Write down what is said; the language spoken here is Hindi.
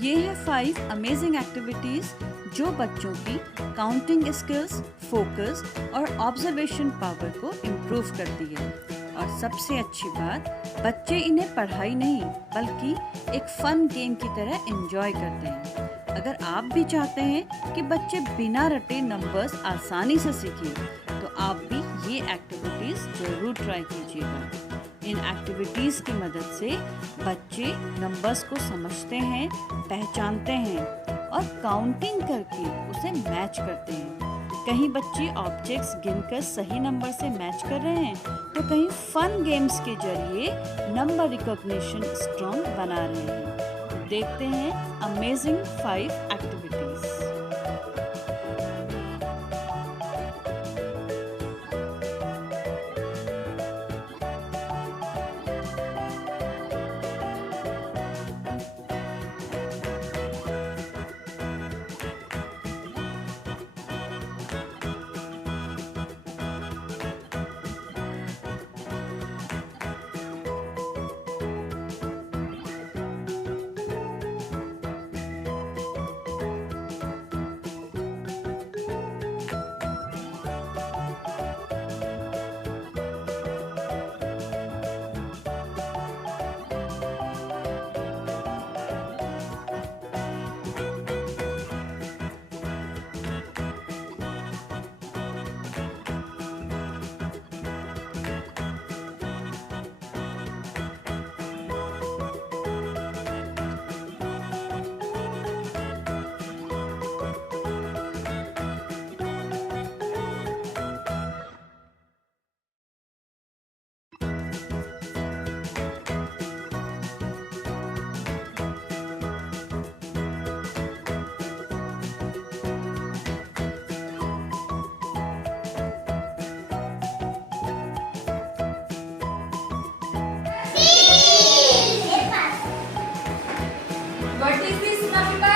ये है 5 अमेजिंग एक्टिविटीज जो बच्चों की काउंटिंग स्किल्स, फोकस और ऑब्जर्वेशन पावर को इम्प्रूव करती है। और सबसे अच्छी बात, बच्चे इन्हें पढ़ाई नहीं बल्कि एक फन गेम की तरह एंजॉय करते हैं। अगर आप भी चाहते हैं कि बच्चे बिना रटे नंबर्स आसानी से सीखें, तो आप भी ये एक्टिविटीज जरूर ट्राई कीजिएगा। इन एक्टिविटीज की मदद से बच्चे नंबर्स को समझते हैं, पहचानते हैं और काउंटिंग करके उसे मैच करते हैं। कहीं बच्चे ऑब्जेक्ट्स गिनकर सही नंबर से मैच कर रहे हैं, तो कहीं फन गेम्स के जरिए नंबर रिकॉग्निशन स्ट्रॉन्ग बना रहे हैं। देखते हैं amazing 5 activities. What is this, Navita?